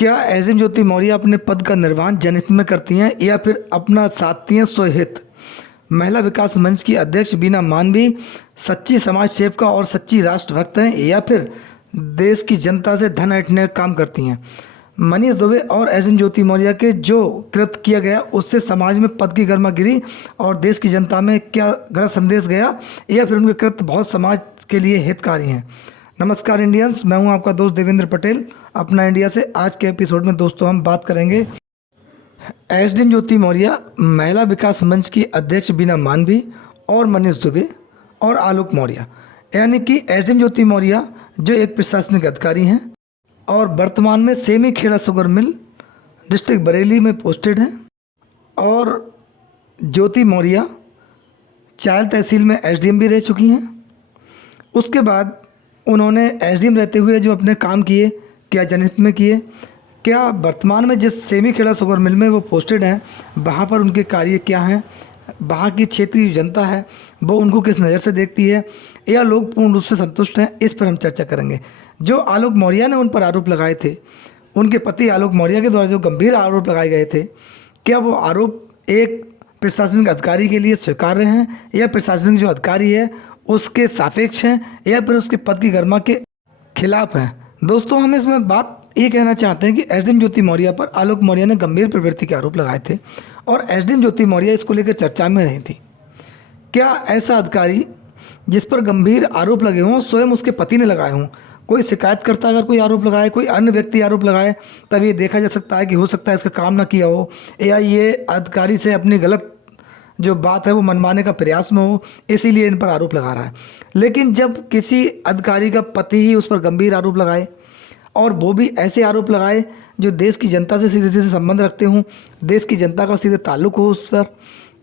क्या एसडीएम ज्योति मौर्य अपने पद का निर्वहन जनहित में करती हैं या फिर अपना साधती हैं स्वहित? महिला विकास मंच की अध्यक्ष बीना मानवी सच्ची समाज सेविका और सच्ची राष्ट्रभक्त हैं या फिर देश की जनता से धन ऐंठने का काम करती हैं? मनीष दुबे और एसडीएम ज्योति मौर्य के जो कृत्य किया गया उससे समाज में पद की गर्मा गिरी और देश की जनता में क्या गलत संदेश गया या फिर उनके कृत्य बहुत समाज के लिए हितकारी हैं? नमस्कार इंडियंस, मैं हूं आपका दोस्त देवेंद्र पटेल अपना इंडिया से। आज के एपिसोड में दोस्तों हम बात करेंगे एसडीएम ज्योति मौर्य, महिला विकास मंच की अध्यक्ष बीना मानवी और मनीष दुबे और आलोक मौर्य, यानी कि एसडीएम ज्योति मौर्य जो एक प्रशासनिक अधिकारी हैं और वर्तमान में Semikhera sugar mill district Bareilly में पोस्टेड हैं, और ज्योति मौर्य चायल तहसील में एसडीएम भी रह चुकी हैं। उसके बाद उन्होंने एसडीएम रहते हुए जो अपने काम किए, क्या जनहित में किए, क्या वर्तमान में जिस सेमी खेड़ा शुगर मिल में वो पोस्टेड हैं वहाँ पर उनके कार्य क्या हैं, वहाँ की क्षेत्रीय जनता है वो उनको किस नज़र से देखती है या लोग पूर्ण रूप से संतुष्ट हैं, इस पर हम चर्चा करेंगे। जो आलोक मौर्य ने उन पर आरोप लगाए थे, उनके पति आलोक मौर्य के द्वारा जो गंभीर आरोप लगाए गए थे, क्या वो आरोप एक प्रशासनिक अधिकारी के लिए स्वीकार्य हैं या प्रशासनिक जो अधिकारी है उसके सापेक्ष हैं या फिर उसके पद की गरिमा के खिलाफ हैं? दोस्तों, हम इसमें बात ये कहना चाहते हैं कि एसडीएम ज्योति मौर्य पर आलोक मौर्य ने गंभीर प्रवृत्ति के आरोप लगाए थे और एसडीएम ज्योति मौर्य इसको लेकर चर्चा में रही थी। क्या ऐसा अधिकारी जिस पर गंभीर आरोप लगे हों स्वयं उसके पति ने लगाए हों, कोई शिकायतकर्ता अगर कोई आरोप लगाए, कोई अन्य व्यक्ति आरोप लगाए, तब ये देखा जा सकता है कि हो सकता है इसका काम ना किया हो या ये अधिकारी से अपनी गलत जो बात है वो मनवाने का प्रयास में हो, इसीलिए इन पर आरोप लगा रहा है। लेकिन जब किसी अधिकारी का पति ही उस पर गंभीर आरोप लगाए और वो भी ऐसे आरोप लगाए जो देश की जनता से सीधे सीधे संबंध रखते हों, देश की जनता का सीधे ताल्लुक हो उस पर,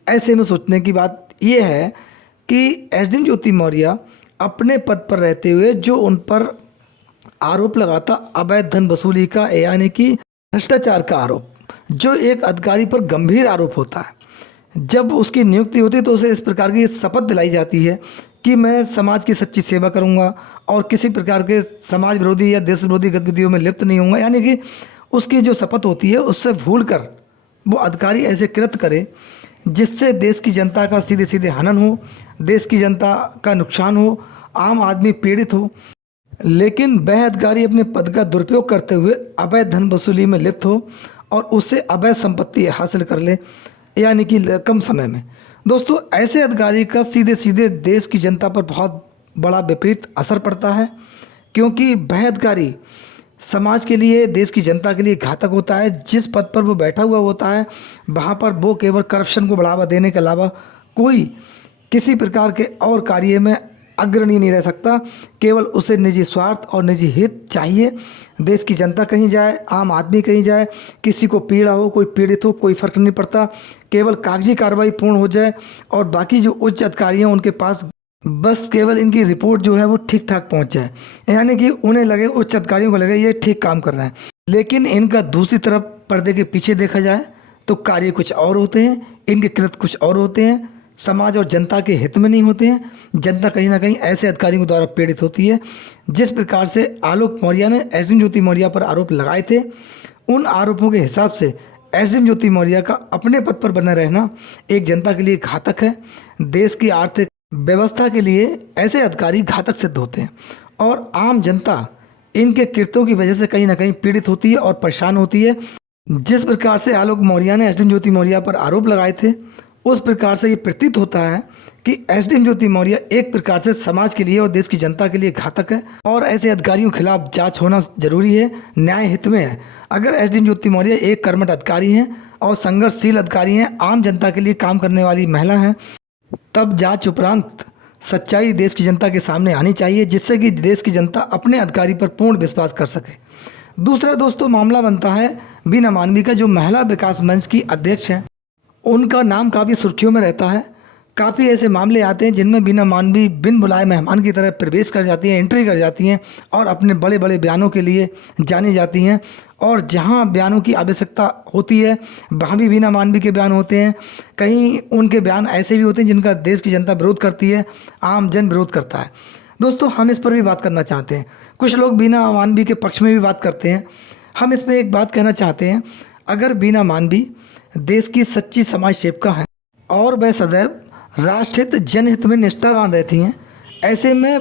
ऐसे में सोचने की बात यह है कि एसडीएम ज्योति मौर्य अपने पद पर रहते हुए जो उन पर आरोप लगाता अवैध धन वसूली का, यानी कि भ्रष्टाचार का आरोप, जो एक अधिकारी पर गंभीर आरोप होता है, जब उसकी नियुक्ति होती है तो उसे इस प्रकार की शपथ दिलाई जाती है कि मैं समाज की सच्ची सेवा करूंगा और किसी प्रकार के समाज विरोधी या देश विरोधी गतिविधियों में लिप्त नहीं होऊंगा, यानी कि उसकी जो शपथ होती है उससे भूलकर वो अधिकारी ऐसे कृत्य करे जिससे देश की जनता का सीधे सीधे हनन हो, देश की जनता का नुकसान हो, आम आदमी पीड़ित हो, लेकिन वह अधिकारी अपने पद का दुरुपयोग करते हुए अवैध धन वसूली में लिप्त हो और उससे अवैध संपत्ति हासिल कर ले, यानी कि कम समय में। दोस्तों, ऐसे अधिकारी का सीधे सीधे देश की जनता पर बहुत बड़ा विपरीत असर पड़ता है, क्योंकि वह अधिकारी समाज के लिए, देश की जनता के लिए घातक होता है। जिस पद पर वो बैठा हुआ होता है वहाँ पर वो केवल करप्शन को बढ़ावा देने के अलावा कोई किसी प्रकार के और कार्य में अग्रणी नहीं रह सकता। केवल उसे निजी स्वार्थ और निजी हित चाहिए। देश की जनता कहीं जाए, आम आदमी कहीं जाए, किसी को पीड़ा हो, कोई पीड़ित हो, कोई फर्क नहीं पड़ता। केवल कागजी कार्रवाई पूर्ण हो जाए और बाकी जो उच्च अधिकारी हैं उनके पास बस केवल इनकी रिपोर्ट जो है वो ठीक ठाक पहुंच जाए, यानी कि उन्हें लगे, उच्च अधिकारियों को लगे ये ठीक काम कर रहे हैं। लेकिन इनका दूसरी तरफ पर्दे के पीछे देखा जाए तो कार्य कुछ और होते हैं, इनके कृत्य कुछ और होते हैं, समाज और जनता के हित में नहीं होते हैं। जनता कहीं ना कहीं ऐसे अधिकारियों के द्वारा पीड़ित होती है। जिस प्रकार से आलोक मौर्य ने एसडीएम ज्योति मौर्य पर आरोप लगाए थे, उन आरोपों के हिसाब से एसडीएम ज्योति मौर्य का अपने पद पर बना रहना एक जनता के लिए घातक है। देश की आर्थिक व्यवस्था के लिए ऐसे अधिकारी घातक सिद्ध होते हैं और आम जनता इनके कृत्यों की वजह से कहीं ना कहीं पीड़ित होती है और परेशान होती है। जिस प्रकार से आलोक मौर्य ने एसडीएम ज्योति मौर्य पर आरोप लगाए थे, उस प्रकार से ये प्रतीत होता है कि एसडीएम ज्योति मौर्य एक प्रकार से समाज के लिए और देश की जनता के लिए घातक है और ऐसे अधिकारियों के खिलाफ जांच होना जरूरी है, न्याय हित में है। अगर एसडीएम ज्योति मौर्य एक कर्मठ अधिकारी हैं और संघर्षशील अधिकारी हैं, आम जनता के लिए काम करने वाली महिला हैं, तब जांच उपरांत सच्चाई देश की जनता के सामने आनी चाहिए, जिससे कि देश की जनता अपने अधिकारी पर पूर्ण विश्वास कर सके। दूसरा दोस्तों मामला बनता है बीना मानवी का, जो महिला विकास मंच की अध्यक्ष हैं। उनका नाम काफ़ी सुर्खियों में रहता है। काफ़ी ऐसे मामले आते हैं जिनमें बीना मानवी बिन बुलाए मेहमान की तरह प्रवेश कर जाती हैं, एंट्री कर जाती हैं और अपने बड़े बड़े बयानों के लिए जानी जाती हैं। और जहां बयानों की आवश्यकता होती है वहां भी बीना मानवी के बयान होते हैं। कहीं उनके बयान ऐसे भी होते हैं जिनका देश की जनता विरोध करती है, आम जन विरोध करता है। दोस्तों, हम इस पर भी बात करना चाहते हैं। कुछ लोग बीना मानवी के पक्ष में भी बात करते हैं। हम इसमें एक बात कहना चाहते हैं, अगर बीना मानवी देश की सच्ची समाज सेविका हैं और वह सदैव राष्ट्रहित जनहित में निष्ठावान रहती हैं, ऐसे में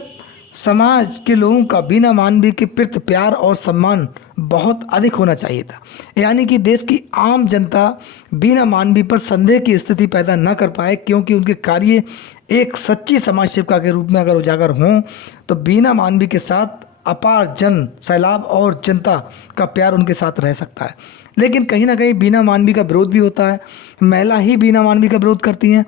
समाज के लोगों का बीना मानवी के प्रति प्यार और सम्मान बहुत अधिक होना चाहिए था। यानी कि देश की आम जनता बीना मानवी पर संदेह की स्थिति पैदा न कर पाए, क्योंकि उनके कार्य एक सच्ची समाज सेविका के रूप में अगर उजागर हों तो बीना मानवी के साथ अपार जन सैलाब और जनता का प्यार उनके साथ रह सकता है। लेकिन कहीं ना कहीं बीना मानवी का विरोध भी होता है। महिला ही बीना मानवी का विरोध करती हैं।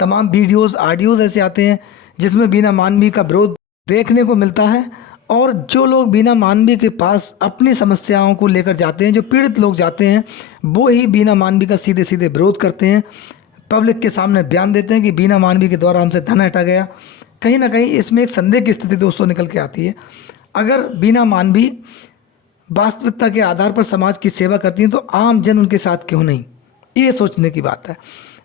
तमाम वीडियोस ऑडियोज़ ऐसे आते हैं जिसमें बीना मानवी का विरोध देखने को मिलता है, और जो लोग बीना मानवी के पास अपनी समस्याओं को लेकर जाते हैं, जो पीड़ित लोग जाते हैं, वो ही बीना मानवी का सीधे सीधे विरोध करते हैं, पब्लिक के सामने बयान देते हैं कि बीना मानवी के द्वारा हमसे धन हटा गया। कहीं ना कहीं इसमें एक संदेह की स्थिति दोस्तों निकल के आती है। अगर बीना मानवी वास्तविकता के आधार पर समाज की सेवा करती हैं तो आम जन उनके साथ क्यों नहीं, ये सोचने की बात है।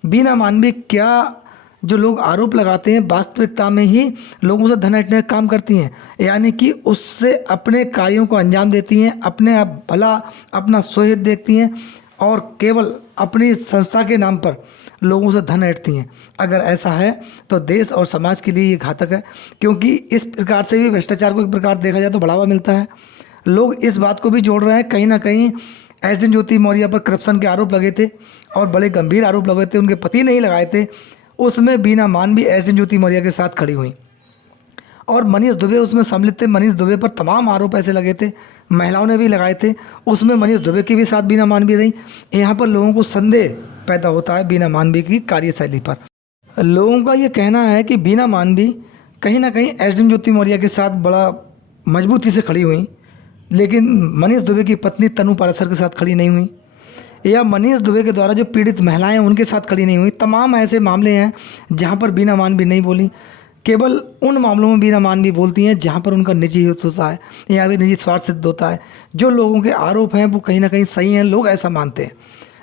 बीना मानवी क्या जो लोग आरोप लगाते हैं वास्तविकता में ही लोगों से धन हटने का काम करती हैं, यानी कि उससे अपने कार्यों को अंजाम देती हैं, अपने आप भला अपना स्वहित देखती हैं और केवल अपनी संस्था के नाम पर लोगों से धन हटती हैं। अगर ऐसा है तो देश और समाज के लिए ये घातक है, क्योंकि इस प्रकार से भी भ्रष्टाचार को एक प्रकार देखा जाए तो बढ़ावा मिलता है। लोग इस बात को भी जोड़ रहे हैं, कहीं ना कहीं एसडीएम ज्योति मौर्य पर करप्शन के आरोप लगे थे और बड़े गंभीर आरोप लगे थे, उनके पति नहीं लगाए थे। उसमें बीना मानवी एसडीएम ज्योति मौर्य के साथ खड़ी हुई और मनीष दुबे उसमें सम्मिलित थे। मनीष दुबे पर तमाम आरोप ऐसे लगे थे, महिलाओं ने भी लगाए थे, उसमें मनीष दुबे के भी साथ बीना मानवी रही। यहाँ पर लोगों को संदेह पैदा होता है बीना मानवी की कार्यशैली पर। लोगों का ये कहना है कि बीना मानवी कहीं ना कहीं एसडीएम ज्योति मौर्य के साथ बड़ा मजबूती से खड़ी हुई, लेकिन मनीष दुबे की पत्नी तनु पाराशर के साथ खड़ी नहीं हुई, या मनीष दुबे के द्वारा जो पीड़ित महिलाएं हैं उनके साथ खड़ी नहीं हुई। तमाम ऐसे मामले हैं जहां पर बीना मानवी नहीं बोली। केवल उन मामलों में बीना मानवी बोलती हैं जहां पर उनका निजी हित होता है या फिर निजी स्वार्थ सिद्ध होता है। जो लोगों के आरोप हैं वो कहीं ना कहीं सही हैं, लोग ऐसा मानते हैं।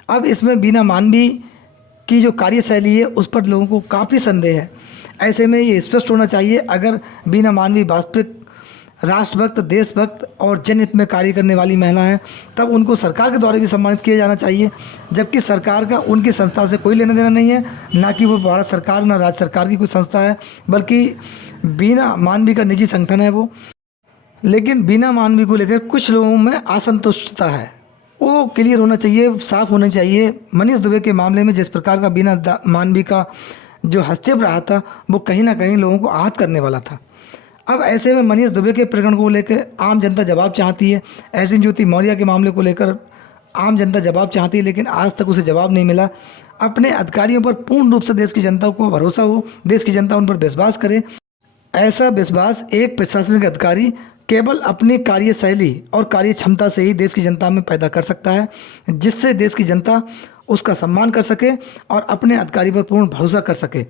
अब इसमें बीना मानवी की जो कार्यशैली है उस पर लोगों को काफ़ी संदेह है। ऐसे में ये स्पष्ट होना चाहिए, अगर बीना मानवी वास्तविक राष्ट्रभक्त, देशभक्त और जनहित में कार्य करने वाली महिला हैं तब उनको सरकार के द्वारा भी सम्मानित किया जाना चाहिए, जबकि सरकार का उनकी संस्था से कोई लेना देना नहीं है, ना कि वो भारत सरकार ना राज्य सरकार की कोई संस्था है, बल्कि बीना मानवी का निजी संगठन है वो। लेकिन बीना मानवी को लेकर कुछ लोगों में असंतुष्टता है, वो क्लियर होना चाहिए, साफ होना चाहिए। मनीष दुबे के मामले में जिस प्रकार का बीना मानवी का जो हस्तक्षेप रहा था वो कहीं ना कहीं लोगों को आहत करने वाला था। अब ऐसे में मनीष दुबे के प्रकरण को लेकर आम जनता जवाब चाहती है, एसडीएम ज्योति मौर्य के मामले को लेकर आम जनता जवाब चाहती है, लेकिन आज तक उसे जवाब नहीं मिला। अपने अधिकारियों पर पूर्ण रूप से देश की जनता को भरोसा हो, देश की जनता उन पर विश्वास करे। ऐसा विश्वास एक प्रशासनिक अधिकारी केवल अपनी कार्यशैली और कार्य क्षमता से ही देश की जनता में पैदा कर सकता है, जिससे देश की जनता उसका सम्मान कर सके और अपने अधिकारी पर पूर्ण भरोसा कर सके।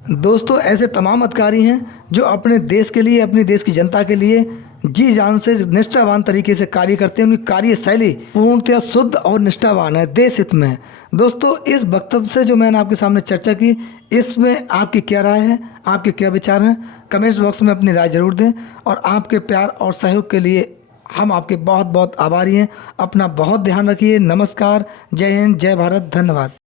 दोस्तों, ऐसे तमाम अधिकारी हैं जो अपने देश के लिए, अपनी देश की जनता के लिए जी जान से निष्ठावान तरीके से कार्य करते हैं। उनकी कार्यशैली पूर्णतः शुद्ध और निष्ठावान है, देश हित में है। दोस्तों, इस वक्तव्य से जो मैंने आपके सामने चर्चा की, इसमें आपकी क्या राय है, आपके क्या विचार हैं, कमेंट्स बॉक्स में अपनी राय जरूर दें। और आपके प्यार और सहयोग के लिए हम आपके बहुत बहुत आभारी हैं। अपना बहुत ध्यान रखिए। नमस्कार, जय हिंद, जय भारत, धन्यवाद।